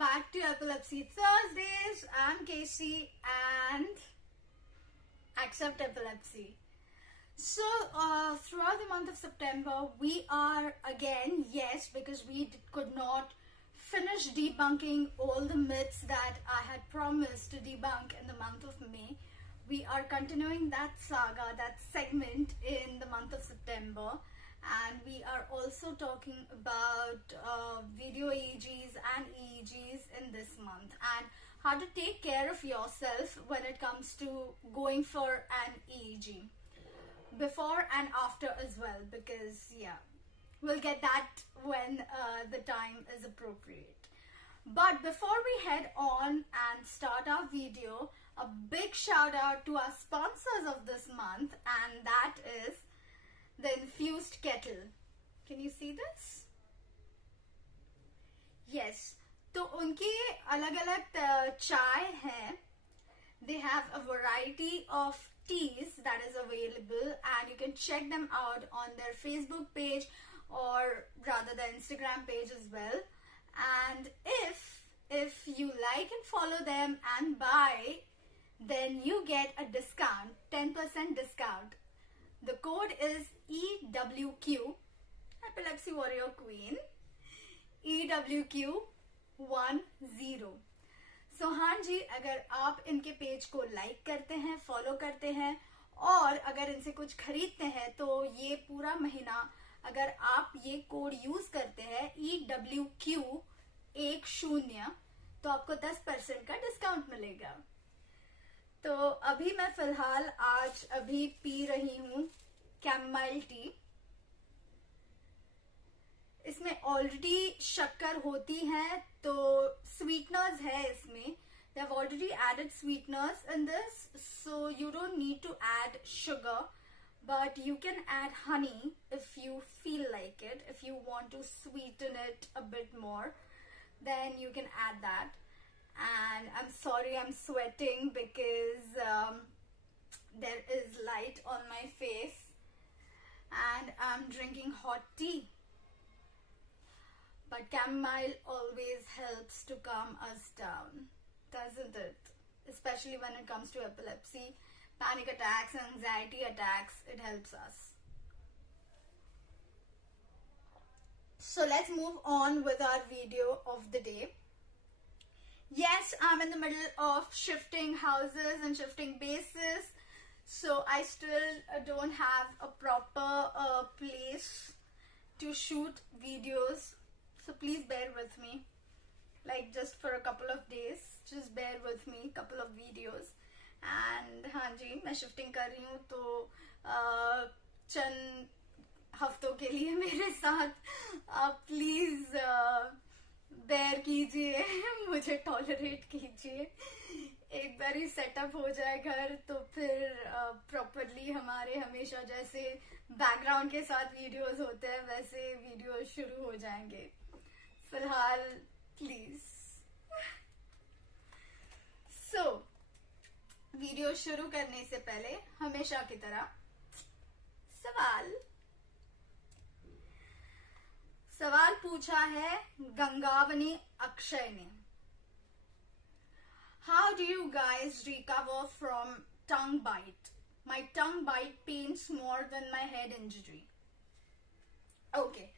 back to Epilepsy Thursdays. I'm Casey and accept epilepsy. So throughout the month of September, we are again, yes, because we could not finish debunking all the myths that I had promised to debunk in the month of May. We are continuing that saga, that segment in the month of September. And we are also talking about video EEGs and EEGs in this month and how to take care of yourself when it comes to going for an EEG before and after as well, because we'll get that when the time is appropriate. But before we head on and start our video, a big shout out to our sponsors of this month, and that is the Infused Kettle. Can you see this? Yes. तो उनकी अलग-अलग चाय है. They have a variety of teas that is available, and you can check them out on their Facebook page or rather the Instagram page as well. And if you like and follow them and buy, then you get a discount, 10% discount. The code is EWQ, Epilepsy Warrior Queen, EWQ10. So हाँ जी, अगर आप इनके page को like करते हैं, follow करते हैं और अगर इनसे कुछ खरीदते हैं तो ये पूरा महीना अगर आप ये कोड यूज करते हैं EWQ10 तो आपको 10% का डिस्काउंट मिलेगा. तो अभी मैं फिलहाल आज पी रही हूँ कैममाइल टी. इसमें ऑलरेडी शक्कर होती है, तो स्वीटनर्स है इसमें. They have already added sweeteners in this, so you don't need to add sugar, but you can add honey if you feel like it. If you want to sweeten it a bit more, then you can add that. And I'm sorry I'm sweating because there is light on my face and I'm drinking hot tea. But chamomile always helps to calm us down, doesn't it? Especially when it comes to epilepsy, panic attacks, anxiety attacks, it helps us. So let's move on with our video of the day. Yes, I'm in the middle of shifting houses and shifting bases, so I still don't have a proper place to shoot videos. So please bear with me, like just for a couple of days, just bear with me, couple of videos. And हाँ जी, मैं shifting कर रही हूँ, तो चंद हफ्तों के लिए मेरे साथ आप प्लीज बेयर कीजिए, मुझे टॉलरेट कीजिए. एक बार ही सेटअप हो जाए घर तो फिर प्रॉपरली हमारे हमेशा जैसे बैकग्राउंड के साथ वीडियोस होते हैं वैसे वीडियोस शुरू हो जाएंगे. फिलहाल प्लीज. सो वीडियो शुरू करने से पहले हमेशा की तरह सवाल पूछा है गंगावनी अक्षय ने. How do you guys recover from tongue bite? My tongue bite pains more than my head injury. Okay,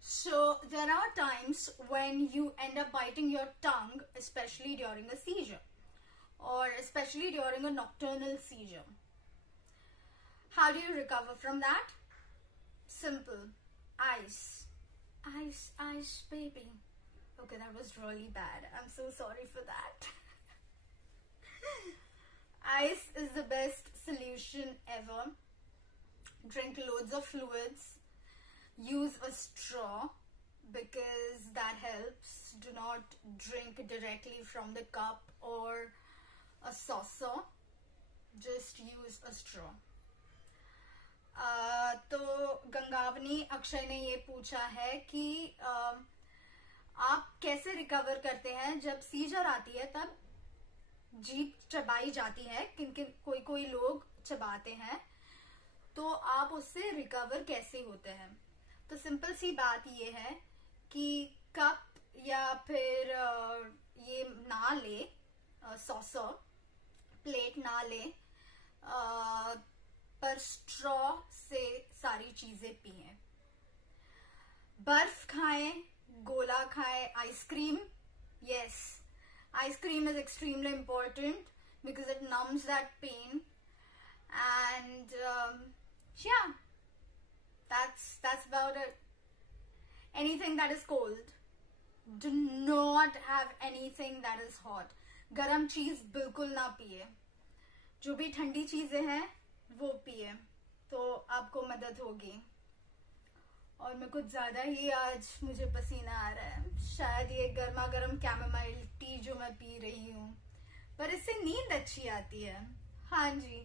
so there are times when you end up biting your tongue, especially during a seizure or especially during a nocturnal seizure. How do you recover from that? Simple. Ice. Ice, ice, baby. Okay, that was really bad. I'm so sorry for that. Ice is the best solution ever. Drink loads of fluids. Use a straw because that helps. Do not drink directly from the cup or a saucer. Just use a straw. तो गंगावनी अक्षय ने ये पूछा है कि आप कैसे recover करते हैं जब सीजर आती है, तब जीभ चबाई जाती है, कोई लोग चबाते हैं, तो आप उससे रिकवर कैसे होते हैं. तो सिंपल सी बात ये है कि कप या फिर ले, सॉसर प्लेट ना ले, पर स्ट्रॉ से सारी चीजें पिए. बर्फ खाएं, गोला खाएं, ice cream. Yes, ice cream is extremely important because it numbs that pain, and yeah, that's about it. Anything that is cold, do not have anything that is hot. गरम चीज बिल्कुल ना पिए. जो भी ठंडी चीजें हैं वो पिए तो आपको मदद होगी. और मैं कुछ ज्यादा ही आज मुझे पसीना आ रहा है. शायद ये गर्मा गर्म कैमोमाइल टी जो मैं पी रही हूँ, पर इससे नींद अच्छी आती है. हाँ जी.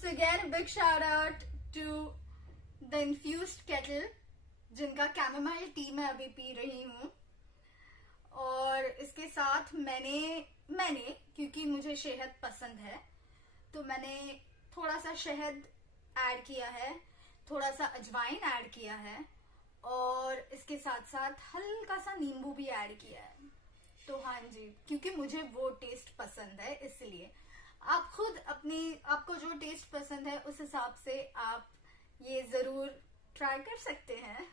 So again big shout out to the infused kettle, जिनका कैमोमाइल टी मैं अभी पी रही हूँ. और इसके साथ मैंने क्योंकि मुझे शहद पसंद है तो मैंने थोड़ा सा शहद ऐड किया है, थोड़ा सा अजवाइन ऐड किया है, और इसके साथ साथ हल्का सा नींबू भी ऐड किया है. तो हाँ जी, क्योंकि मुझे वो टेस्ट पसंद है, इसलिए आप खुद आपको जो टेस्ट पसंद है उस हिसाब से आप ये जरूर ट्राई कर सकते हैं.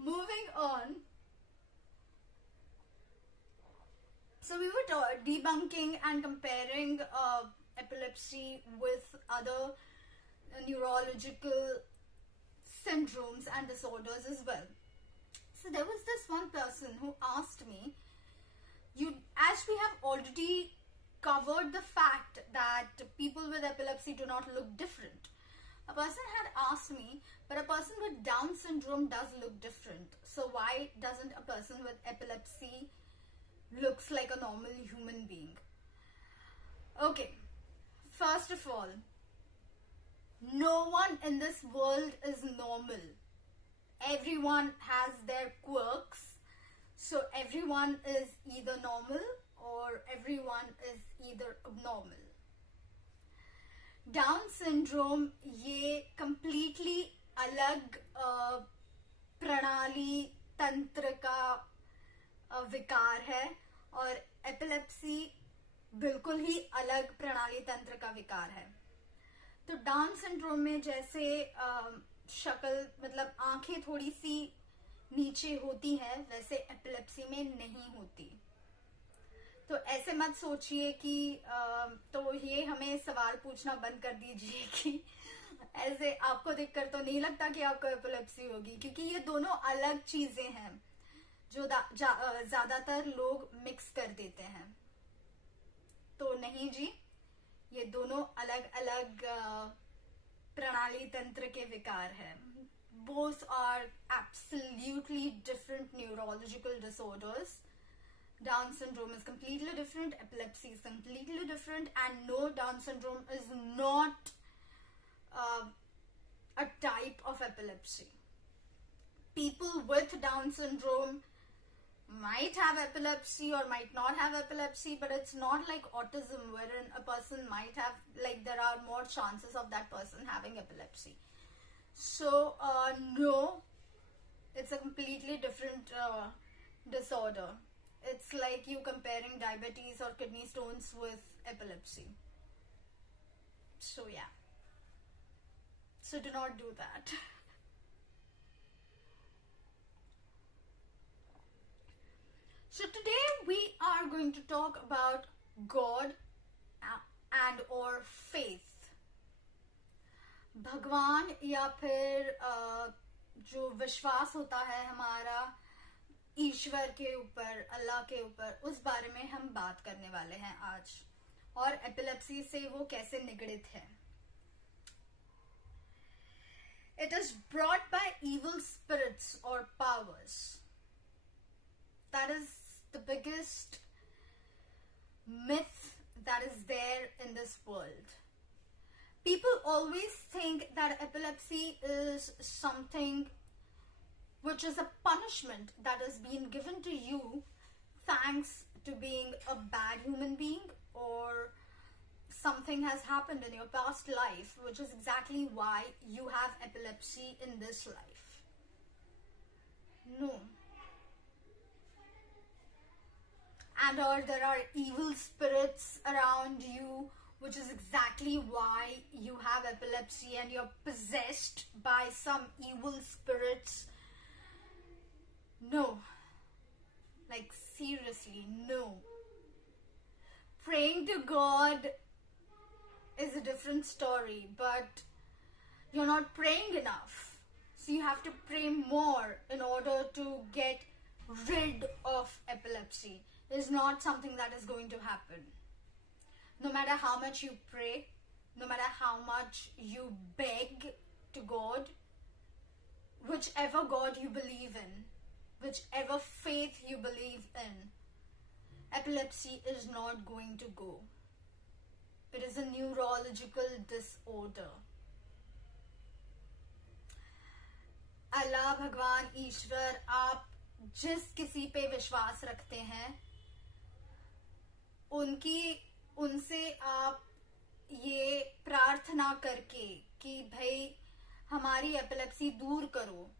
Moving on. So we were debunking and comparing epilepsy with other neurological syndromes and disorders as well. So there was this one person who asked me, as we have already covered the fact that people with epilepsy do not look different. A person had asked me, but a person with Down syndrome does look different. So why doesn't a person with epilepsy looks like a normal human being? Okay, first of all, no one in this world is normal. Everyone has their quirks. So everyone is either normal or everyone is either abnormal. Down syndrome ये completely अलग प्रणाली तंत्र का विकार है, और epilepsy बिल्कुल ही अलग प्रणाली तंत्र का विकार है. तो डाउन सिंड्रोम में जैसे शक्ल मतलब आंखें थोड़ी सी नीचे होती हैं, वैसे एपिलेप्सी में नहीं होती. तो ऐसे मत सोचिए कि तो ये हमें सवाल पूछना बंद कर दीजिए कि ऐसे आपको देखकर तो नहीं लगता कि आपको एपिलेप्सी होगी, क्योंकि ये दोनों अलग चीजें हैं जो ज्यादातर लोग मिक्स कर देते हैं. तो नहीं जी, ये दोनों अलग अलग प्रणाली तंत्र के विकार हैं. Both are absolutely different neurological disorders. Down syndrome is completely different, epilepsy is completely different, and no, Down syndrome is not a type of epilepsy. People with Down syndrome might have epilepsy or might not have epilepsy, but it's not like autism wherein a person might have, like, there are more chances of that person having epilepsy. So no, it's a completely different disorder. It's like you comparing diabetes or kidney stones with epilepsy. So yeah, so do not do that. So today we are going to talk about God and or faith. भगवान या फिर जो विश्वास होता है हमारा ईश्वर के ऊपर, अल्लाह के ऊपर, उस बारे में हम बात करने वाले हैं आज, और एपिलेप्सी से वो कैसे निगड़ित है. It is brought by evil spirits or powers. That is the biggest myth that is there in this world. People always think that epilepsy is something which is a punishment that is being given to you thanks to being a bad human being, or something has happened in your past life, which is exactly why you have epilepsy in this life. No. and or there are evil spirits around you, which is exactly why you have epilepsy and you're possessed by some evil spirits. No. Like, seriously, no. Praying to God is a different story, but you're not praying enough. So you have to pray more in order to get rid of epilepsy. It's not something that is going to happen. No matter how much you pray, no matter how much you beg to God, whichever God you believe in, whichever faith you believe in, epilepsy is not going to go. It is a neurological disorder. अल्लाह, भगवान, ईश्वर, आप जिस किसी पे विश्वास रखते हैं उनसे आप ये प्रार्थना करके कि भाई हमारी एपिलेप्सी दूर करो,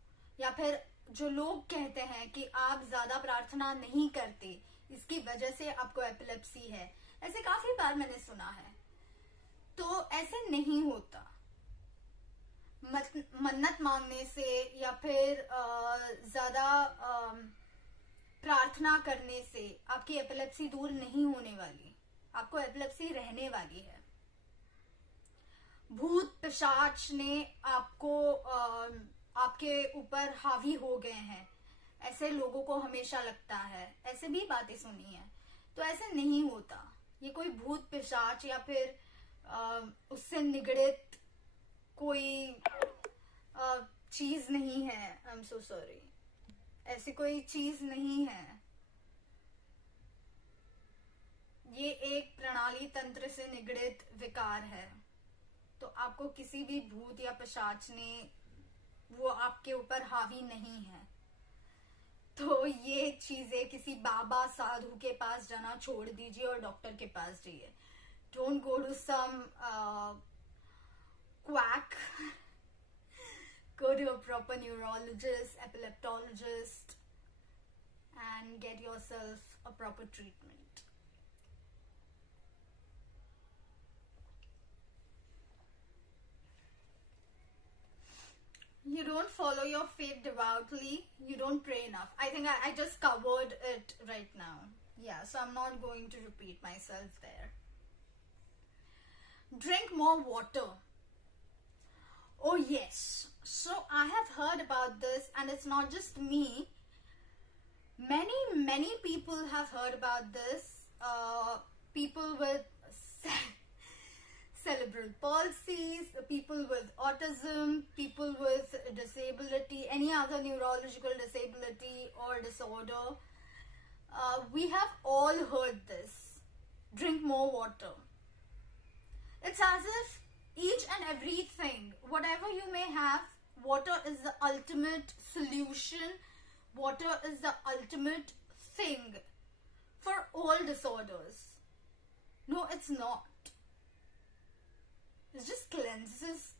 या फिर जो लोग कहते हैं कि आप ज्यादा प्रार्थना नहीं करते इसकी वजह से आपको एपिलेप्सी है, ऐसे काफी बार मैंने सुना है। तो ऐसे नहीं होता। मन्नत मांगने से या फिर ज्यादा प्रार्थना करने से आपकी एपिलेप्सी दूर नहीं होने वाली, आपको एपिलेप्सी रहने वाली है। भूत पिशाच ने आपको आपके ऊपर हावी हो गए हैं, ऐसे लोगों को हमेशा लगता है, ऐसे भी बातें सुनी है। तो ऐसे नहीं होता। ये कोई भूत पिशाच या फिर उससे निगड़ित कोई चीज नहीं है। आई एम सो सॉरी, ऐसी कोई चीज नहीं है। ये एक प्रणाली तंत्र से निगड़ित विकार है। तो आपको किसी भी भूत या पिशाच ने वो आपके ऊपर हावी नहीं है। तो ये चीजें किसी बाबा साधु के पास जाना छोड़ दीजिए और डॉक्टर के पास जाइए। Don't go to some quack. Go to a proper neurologist, epileptologist, and get yourself a proper treatment. You don't follow your faith devoutly, you don't pray enough. I think I just covered it right now. Yeah, so I'm not going to repeat myself there. Drink more water. Oh yes, so I have heard about this, and it's not just me. Many people have heard about this. People with cerebral palsies, people with autism, people with disability, any other neurological disability or disorder. We have all heard this. Drink more water. It's as if each and everything, whatever you may have, water is the ultimate solution. Water is the ultimate thing for all disorders. No, it's not. It just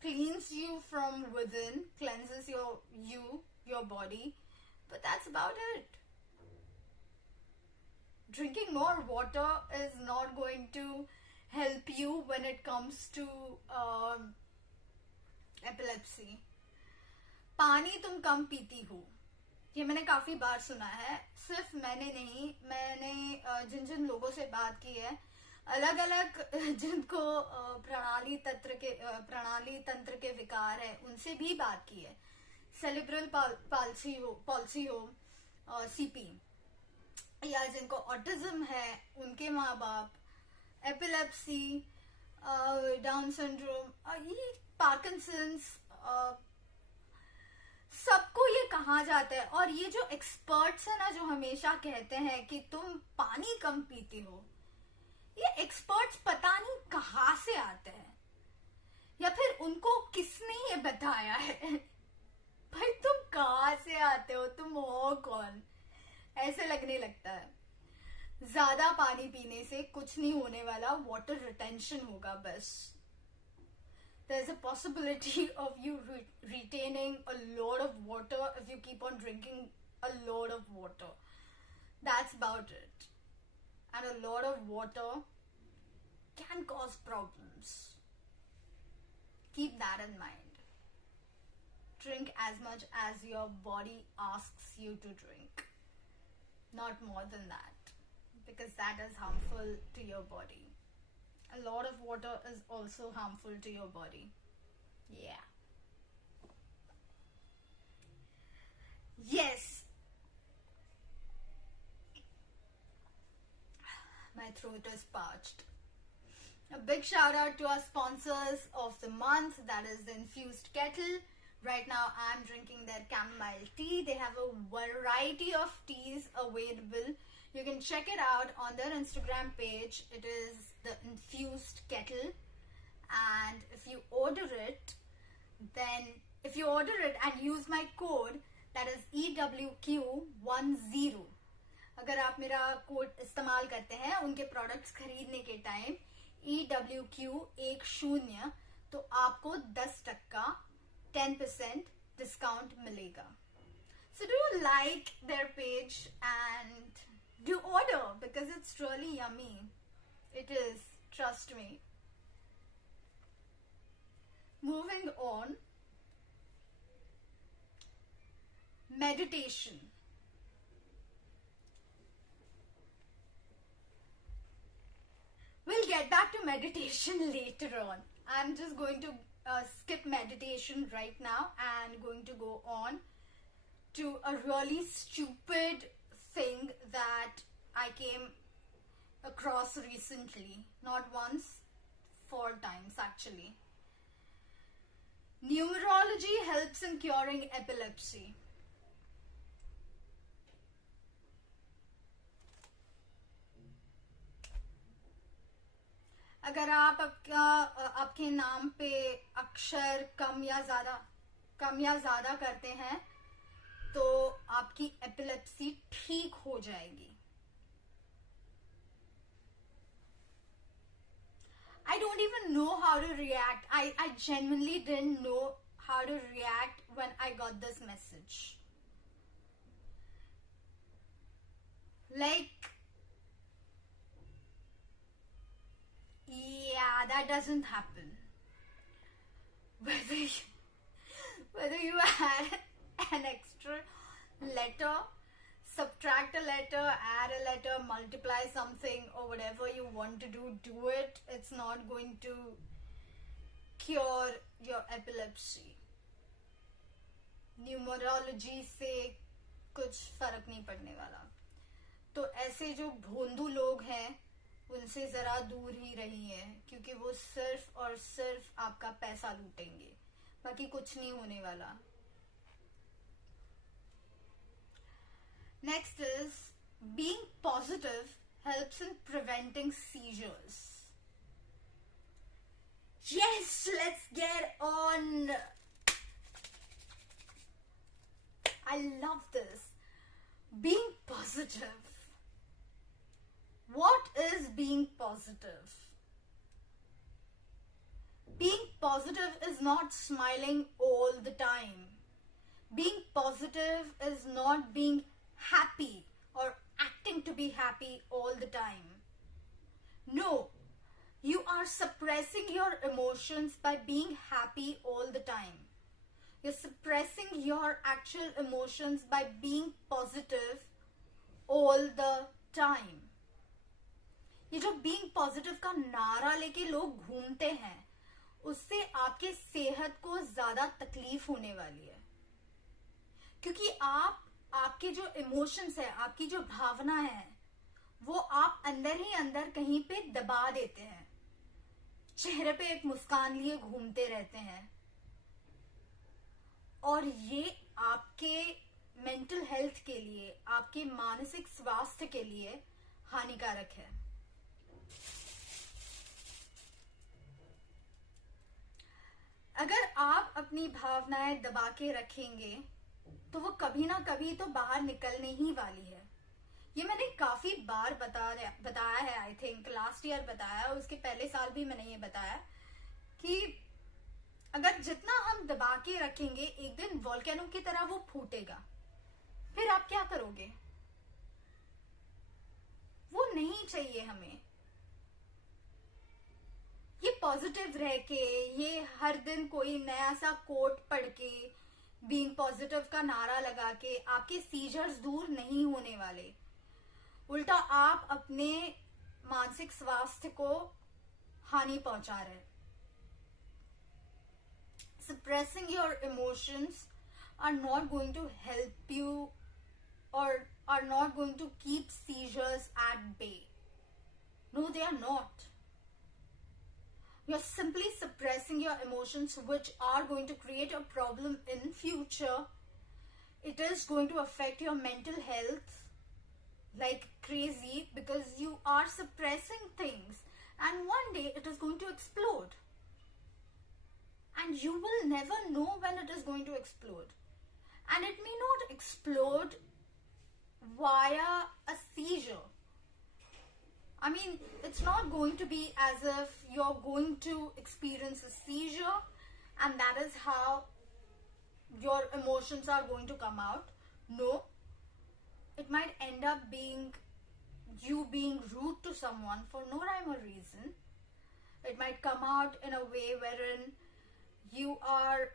cleans you from within, cleanses your body, but that's about it. Drinking more water is not going to help you when it comes to epilepsy. पानी तुम कम पीती हो, ये मैंने काफी बार सुना है। सिर्फ मैंने नहीं, मैंने जिन लोगों से बात की है, अलग अलग जिनको प्रणाली तंत्र के विकार है, उनसे भी बात की है। सेरिब्रल पॉल्सी हो, सीपी, या जिनको ऑटिज्म है उनके माँ बाप, एपिलेप्सी, डाउन सिंड्रोम, ये पार्किंसंस, सबको ये कहा जाता है। और ये जो एक्सपर्ट्स है ना, जो हमेशा कहते हैं कि तुम पानी कम पीती हो, ये एक्सपर्ट्स पता नहीं कहाँ से आते हैं, या फिर उनको किसने ये बताया है। भाई तुम कहाँ से आते हो, तुम हो कौन? ऐसे लगने लगता है। ज्यादा पानी पीने से कुछ नहीं होने वाला, वाटर रिटेंशन होगा बस। There's a possibility of you retaining a lot of water if you keep on drinking a lot of water. That's about it. and a lot of water can cause problems. Keep that in mind. Drink as much as your body asks you to drink. Not more than that, because that is harmful to your body. A lot of water is also harmful to your body. Yeah. Yes. My throat is parched. A big shout out to our sponsors of the month, that is the Infused Kettle. Right now I'm drinking their chamomile tea. They have a variety of teas available. You can check it out on their Instagram page. It is the Infused Kettle. And if you order it and use my code, that is EWQ10. अगर आप मेरा code इस्तेमाल करते हैं उनके products खरीदने के time EWQ10, तो आपको 10% 10% डिस्काउंट मिलेगा. So do you like their page and do order, because it's really yummy. It is, trust me. Moving on. Meditation. We'll get back to meditation later on. I'm just going to skip meditation right now and going to go on to a really stupid thing that I came across recently. Not once, 4 times actually. Numerology helps in curing epilepsy. अगर आप आपके नाम पे अक्षर कम या ज्यादा करते हैं तो आपकी एपिलेप्सी ठीक हो जाएगी. I don't even know how to react. I genuinely didn't know how to react when I got this message. Like, yeah, that doesn't happen. Whether you add an extra letter, subtract a letter, add a letter, multiply something, or whatever you want to do it. It's not going to cure your epilepsy. Numerology से कुछ फर्क नहीं पड़ने वाला. तो ऐसे जो भोंदू लोग हैं उनसे जरा दूर ही रहिए, क्योंकि वो सिर्फ और सिर्फ आपका पैसा लूटेंगे, बाकी कुछ नहीं होने वाला. Next is, being positive helps in preventing seizures. Yes, let's get on. I love this. Being positive. What is being positive? Being positive is not smiling all the time. Being positive is not being happy or acting to be happy all the time. No, you are suppressing your emotions by being happy all the time. You're suppressing your actual emotions by being positive all the time. ये जो being positive का नारा लेके लोग घूमते हैं, उससे आपके सेहत को ज्यादा तकलीफ होने वाली है, क्योंकि आपके जो इमोशंस है, आपकी जो भावना है, वो आप अंदर ही अंदर कहीं पे दबा देते हैं. चेहरे पे एक मुस्कान लिए घूमते रहते हैं, और ये आपके मेंटल हेल्थ के लिए, आपके मानसिक स्वास्थ्य के लिए हानिकारक है. अगर आप अपनी भावनाएं दबा के रखेंगे तो वो कभी ना कभी तो बाहर निकलने ही वाली है. ये मैंने काफी बार बताया है. आई थिंक लास्ट ईयर बताया, उसके पहले साल भी मैंने ये बताया कि अगर जितना हम दबा के रखेंगे, एक दिन वोल्केनो की तरह वो फूटेगा. फिर आप क्या करोगे? वो नहीं नहीं चाहिए हमें। ये पॉजिटिव रह के, ये हर दिन कोई नया सा कोट पढ़ के, बीइंग पॉजिटिव का नारा लगा के आपके सीजर्स दूर नहीं होने वाले। उल्टा आप अपने मानसिक स्वास्थ्य को हानि पहुंचा रहे हैं। Suppressing your emotions are not going to help you or are not going to keep seizures at bay. No, they are not. You're simply suppressing your emotions, which are going to create a problem in future. It is going to affect your mental health like crazy because you are suppressing things, and one day it is going to explode. And you will never know when it is going to explode. And it may not explode via a seizure. I mean, it's not going to be as if you're going to experience a seizure and that is how your emotions are going to come out. No. It might end up being you being rude to someone for no rhyme or reason. It might come out in a way wherein you are,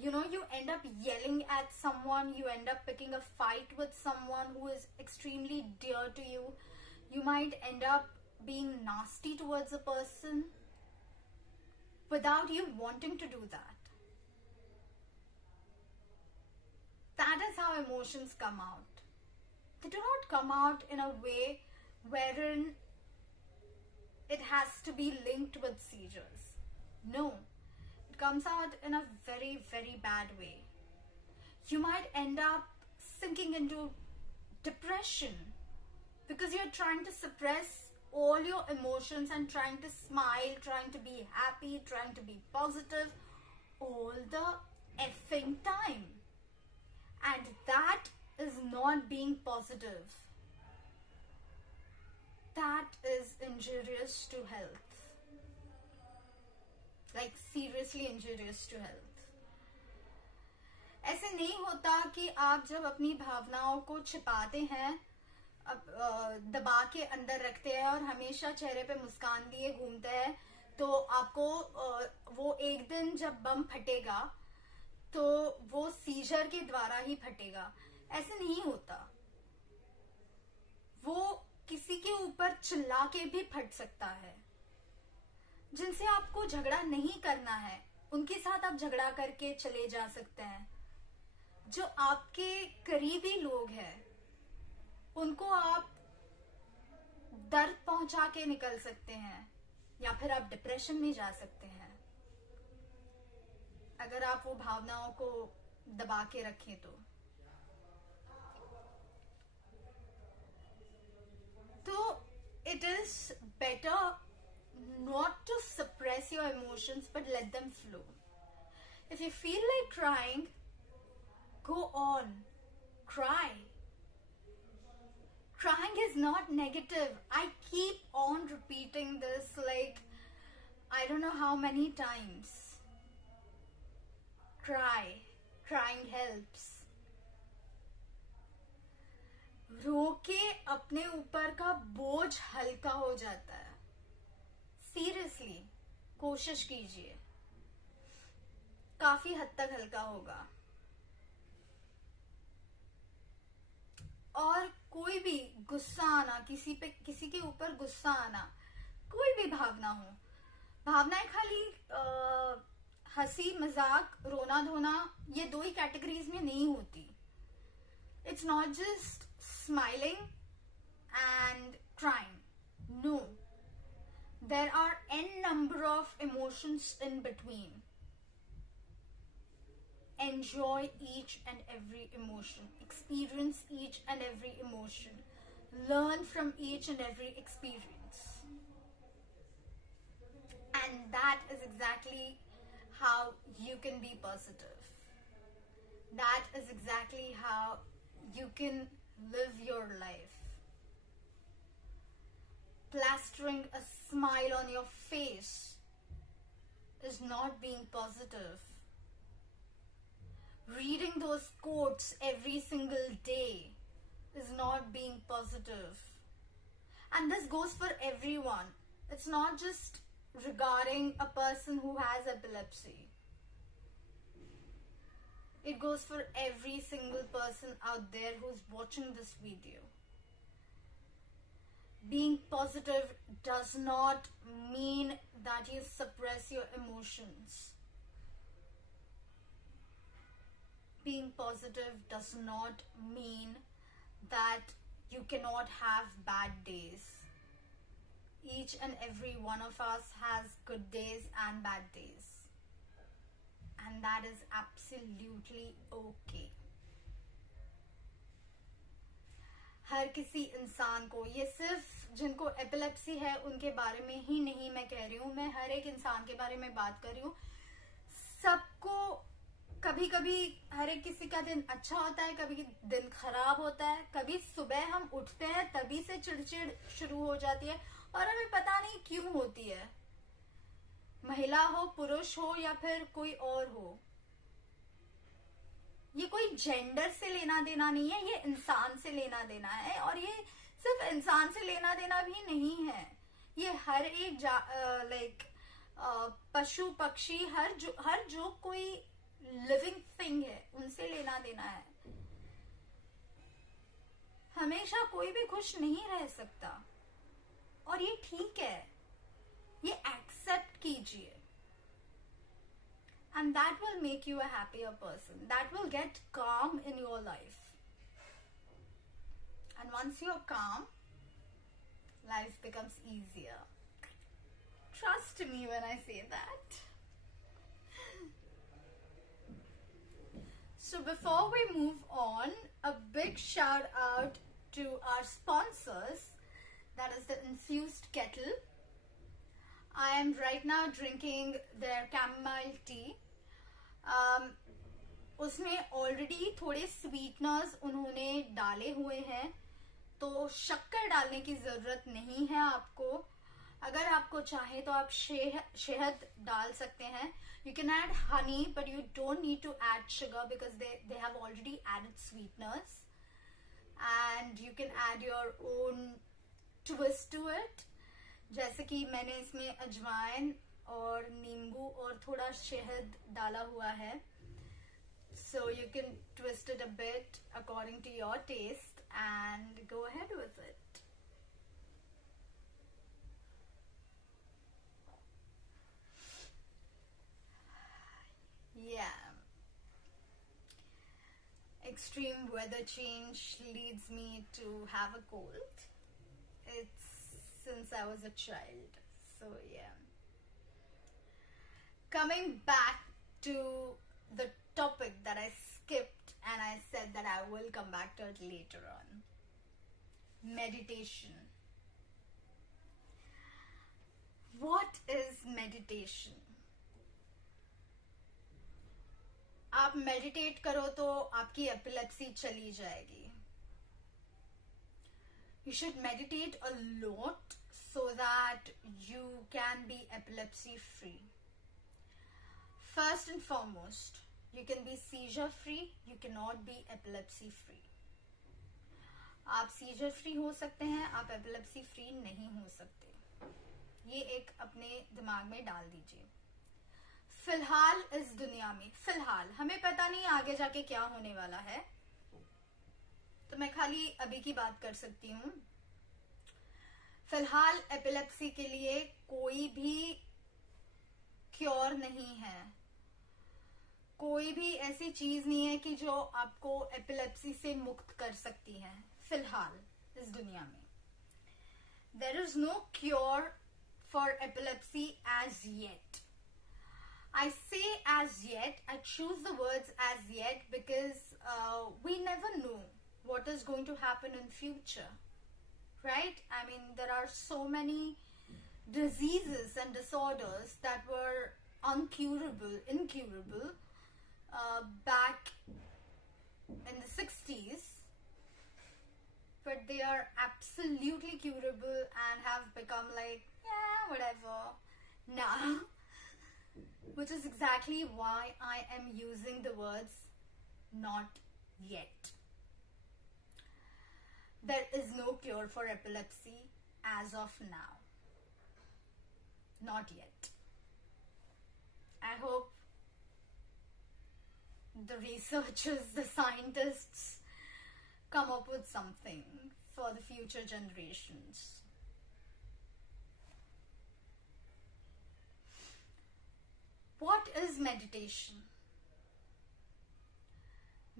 you end up yelling at someone, you end up picking a fight with someone who is extremely dear to you. You might end up being nasty towards a person without you wanting to do that. That is how emotions come out. They do not come out in a way wherein it has to be linked with seizures. No, it comes out in a very, very bad way. You might end up sinking into depression because you're trying to suppress all your emotions and trying to smile, trying to be happy, trying to be positive all the effing time. And that is not being positive. That is injurious to health. Like seriously injurious to health. ऐसे नहीं होता कि आप जब अपनी भावनाओं को छिपाते हैं, दबा के अंदर रखते हैं और हमेशा चेहरे पे मुस्कान लिए घूमते हैं, तो आपको वो एक दिन जब बम फटेगा तो वो सीजर के द्वारा ही फटेगा। ऐसे नहीं होता। वो किसी के ऊपर चिल्ला के भी फट सकता है। जिनसे आपको झगड़ा नहीं करना है उनके साथ आप झगड़ा करके चले जा सकते हैं। जो आपके करीबी लोग हैं उनको आप दर्द पहुंचा के निकल सकते हैं या फिर आप डिप्रेशन में जा सकते हैं अगर आप वो भावनाओं को दबा के रखें तो it is better not to suppress your emotions but let them flow. If you feel like crying, go on, cry. Crying is not negative. I keep on repeating this like I don't know how many times. Cry. Crying helps. रो के अपने ऊपर का बोझ हल्का हो जाता है। Seriously कोशिश कीजिए, काफी हद तक हल्का होगा। और कोई भी गुस्सा आना, किसी के ऊपर गुस्सा आना, कोई भी भावना हो, भावनाएं खाली हंसी मजाक रोना धोना ये दो ही कैटेगरीज में नहीं होती। It's not just smiling and crying. No. There are n number of emotions in between. Enjoy each and every emotion. Experience each and every emotion. Learn from each and every experience. And that is exactly how you can be positive. That is exactly how you can live your life. Plastering a smile on your face is not being positive. Reading those quotes every single day is not being positive. And this goes for everyone. It's not just regarding a person who has epilepsy. It goes for every single person out there who's watching this video. Being positive does not mean that you suppress your emotions. Being positive does not mean that you cannot have bad days. Each and every one of us has good days and bad days. And that is absolutely okay. हर किसी इंसान को, ये सिर्फ जिनको epilepsy है उनके बारे में ही नहीं मैं कह रही हूँ, मैं हर एक इंसान के बारे में बात कर रही हूँ. सबको कभी कभी हर एक किसी का दिन अच्छा होता है, कभी दिन खराब होता है, कभी सुबह हम उठते हैं तभी से चिड़चिड़ शुरू हो जाती है और हमें पता नहीं क्यों होती है. महिला हो, पुरुष हो या फिर कोई और हो, ये कोई जेंडर से लेना देना नहीं है, ये इंसान से लेना देना है. और ये सिर्फ इंसान से लेना देना भी नहीं है, ये हर एक लाइक पशु पक्षी, हर जो कोई लिविंग थिंग है उनसे लेना देना है. हमेशा कोई भी खुश नहीं रह सकता और ये ठीक है, ये एक्सेप्ट कीजिए. And that will make you a happier person. That will get calm in your life. And once you're calm, life becomes easier. Trust me when I say that. So before we move on, a big shout out to our sponsors, that is the Infused Kettle. I am right now drinking their chamomile tea. उसमें already थोड़े sweeteners उन्होंने डाले हुए हैं, तो शक्कर डालने की जरूरत नहीं है आपको. अगर आपको चाहे तो आप शहद डाल सकते हैं. You can add honey, but you don't need to add sugar because they have already added sweeteners. And you can add your own twist to it. जैसे कि मैंने इसमें अजवाइन और नींबू और थोड़ा शहद डाला हुआ है. So you can twist it a bit according to your taste and go ahead with it. Yeah. Extreme weather change leads me to have a cold. It's since I was a child. So yeah. Coming back to the topic that I skipped and I said that I will come back to it later on. Meditation. What is meditation? आप meditate करो तो आपकी epilepsy चली जाएगी. You should meditate a lot so that you can be epilepsy free. First and foremost, you can be seizure free, you cannot be epilepsy free. आप scissor free हो सकते हैं, आप एपिलेप्सी फ्री नहीं हो सकते. ये एक अपने दिमाग में डाल दीजिए. फिलहाल इस दुनिया में, फिलहाल हमें पता नहीं आगे जाके क्या होने वाला है, तो मैं खाली अभी की बात कर सकती हूँ. फिलहाल एपिलेप्सी के लिए कोई भी क्योर नहीं है, कोई भी ऐसी चीज नहीं है कि जो आपको एपिलेप्सी से मुक्त कर सकती है. फिलहाल इस दुनिया में there is no cure for epilepsy as yet. I say as yet, I choose the words as yet because we never know what is going to happen in future, right? I mean, there are so many diseases and disorders that were incurable back in the 60s, but they are absolutely curable and have become like, yeah, whatever now. Which is exactly why I am using the words not yet. there is no cure for epilepsy as of now. Not yet. I hope the researchers, the scientists come up with something for the future generations. What is meditation?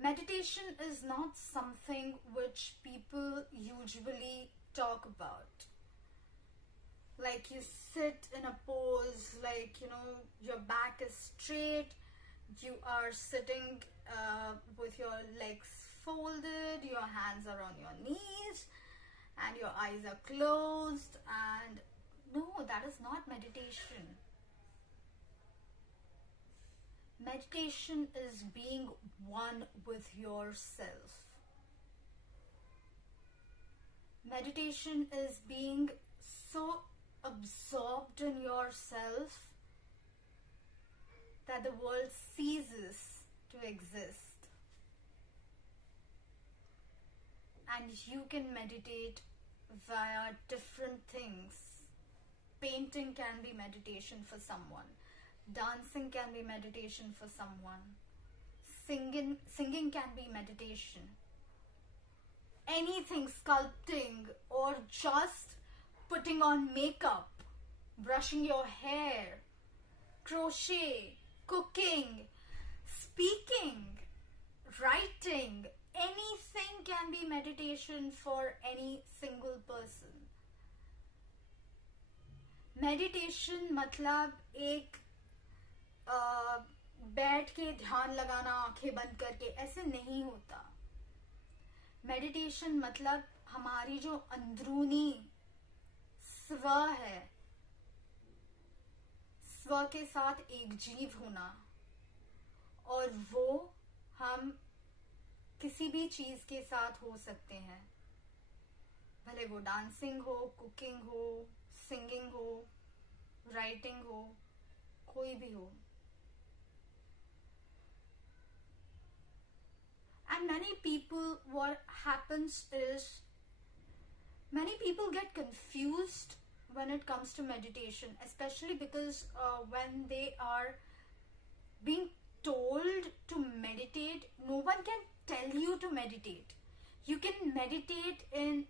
Meditation is not something which people usually talk about. Like you sit in a pose, like, your back is straight, you are sitting with your legs folded, your hands are on your knees, and your eyes are closed. And no, that is not meditation. Meditation is being one with yourself. Meditation is being so absorbed in yourself that the world ceases to exist. And you can meditate via different things. Painting can be meditation for someone. Dancing can be meditation for someone. Singing can be meditation. Anything, sculpting, or just putting on makeup, brushing your hair, crochet, cooking, speaking, writing, anything can be meditation for any single person. Meditation मतलब एक बैठ के ध्यान लगाना आंखें बंद करके, ऐसे नहीं होता. मेडिटेशन मतलब हमारी जो अंदरूनी स्व है, स्व के साथ एक जीव होना, और वो हम किसी भी चीज के साथ हो सकते हैं, भले वो डांसिंग हो, कुकिंग हो, सिंगिंग हो, राइटिंग हो, कोई भी हो. And many people, what happens is, many people get confused when it comes to meditation, especially because when they are being told to meditate, no one can tell you to meditate. You can meditate in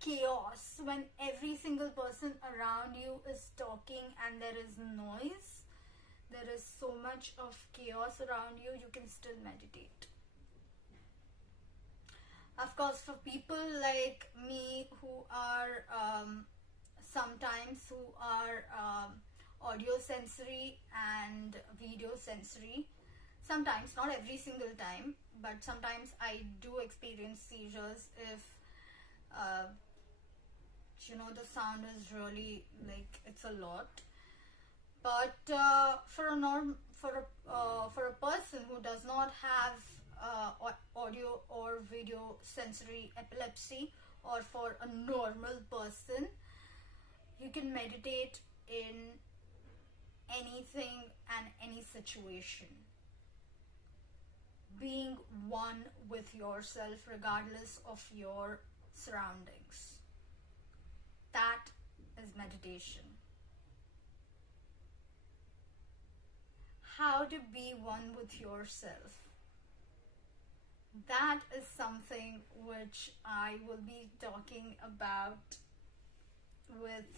chaos, when every single person around you is talking and there is noise. There is so much of chaos around you, you can still meditate. Of course, for people like me who are audio sensory and video sensory, sometimes, not every single time, but sometimes I do experience seizures if the sound is really, like, it's a lot. But for a person who does not have audio or video sensory epilepsy, or for a normal person, you can meditate in anything and any situation, being one with yourself regardless of your surroundings. That is meditation. How to be one with yourself. That is something which I will be talking about with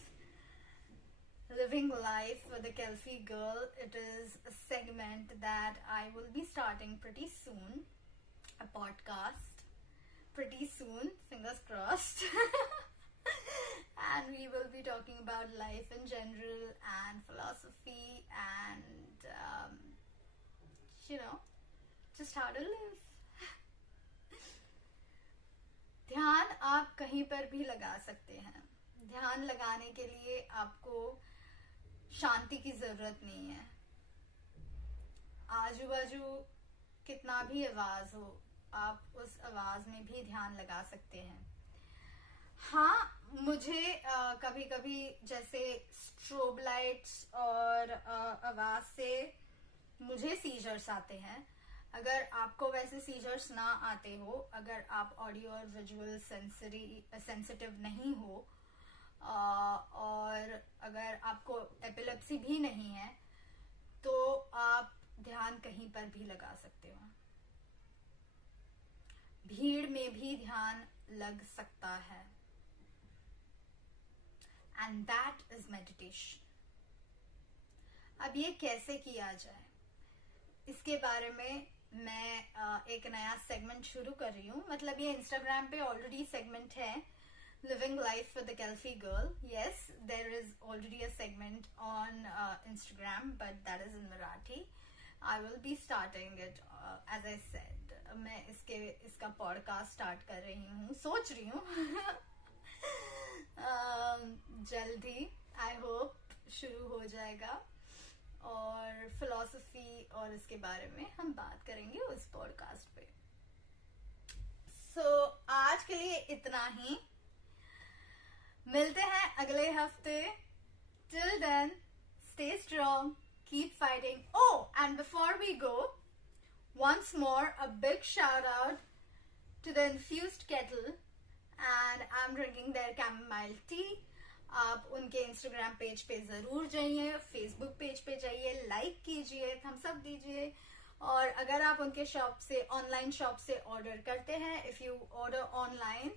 Living Life with a Kelfi Girl. It is a segment that I will be starting pretty soon. A podcast. Pretty soon, fingers crossed. And we will be talking about life in general and philosophy and just how to live. ध्यान आप कहीं पर भी लगा सकते हैं. ध्यान लगाने के लिए आपको शांति की जरूरत नहीं है. आजू बाजू कितना भी आवाज हो, आप उस आवाज में भी ध्यान लगा सकते हैं. हाँ, मुझे कभी कभी जैसे स्ट्रोब लाइट्स और आवाज से मुझे सीजर्स आते हैं. अगर आपको वैसे सीजर्स ना आते हो, अगर आप ऑडियो और विजुअल सेंसिटिव नहीं हो, और अगर आपको एपिलेप्सी भी नहीं है, तो आप ध्यान कहीं पर भी लगा सकते हो। भीड़ में भी ध्यान लग सकता है, एंड दैट इज मेडिटेशन। अब ये कैसे किया जाए, इसके बारे में मैं एक नया सेगमेंट शुरू कर रही हूँ। मतलब ये इंस्टाग्राम पे ऑलरेडी सेगमेंट है, लिविंग लाइफ विद द कैल्फी girl. Yes, there is already a segment on Instagram, but that is in Marathi. I will be starting it as I said. मैं इसका पॉडकास्ट स्टार्ट कर रही हूँ, सोच रही हूँ जल्दी, आई होप शुरू हो जाएगा। और फिलॉसफी और इसके बारे में हम बात करेंगे उस पॉडकास्ट पे। सो आज के लिए इतना ही, मिलते हैं अगले हफ्ते। Till then, stay strong, keep fighting. Oh, and before we go, once more a big shout out to the Infused Kettle, and I'm drinking their chamomile tea. आप उनके इंस्टाग्राम पेज पे जरूर जाइए, फेसबुक पेज पे जाइए, like कीजिए, Thums up दीजिए। और अगर आप उनके शॉप से, ऑनलाइन शॉप से ऑर्डर करते हैं, if you order online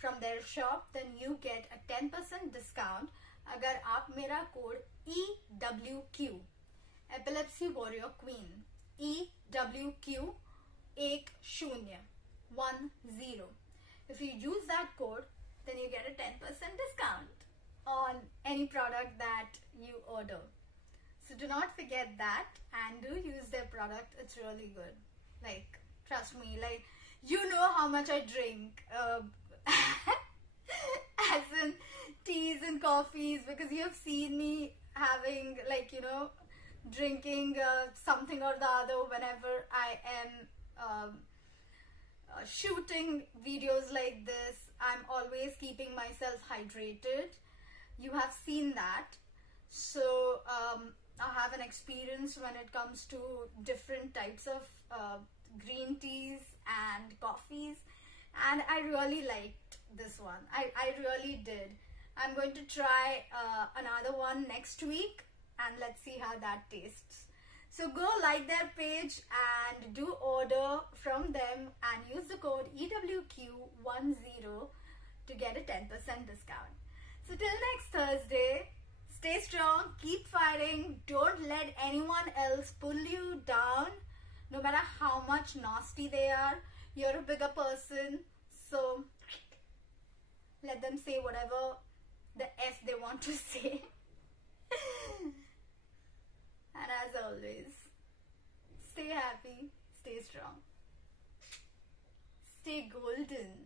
from their shop, then you get a 10% discount अगर आप मेरा code EWQ, Epilepsy Warrior Queen, EWQ 1010, if you use that code, then you get a 10% discount on any product that you order. So do not forget that, and do use their product. It's really good. Like, trust me, like, you know how much I drink, as in teas and coffees, because you have seen me having, like, you know, drinking something or the other whenever I am shooting videos like this. I'm always keeping myself hydrated. You have seen that. So I have an experience when it comes to different types of green teas and coffees, and I really liked this one. I really did. I'm going to try another one next week, and let's see how that tastes. So go like their page and do order from them and use the code EWQ10 to get a 10% discount. So till next Thursday, stay strong, keep fighting, don't let anyone else pull you down, no matter how much nasty they are. You're a bigger person, so let them say whatever the F they want to say. And as always, stay happy, stay strong, stay golden.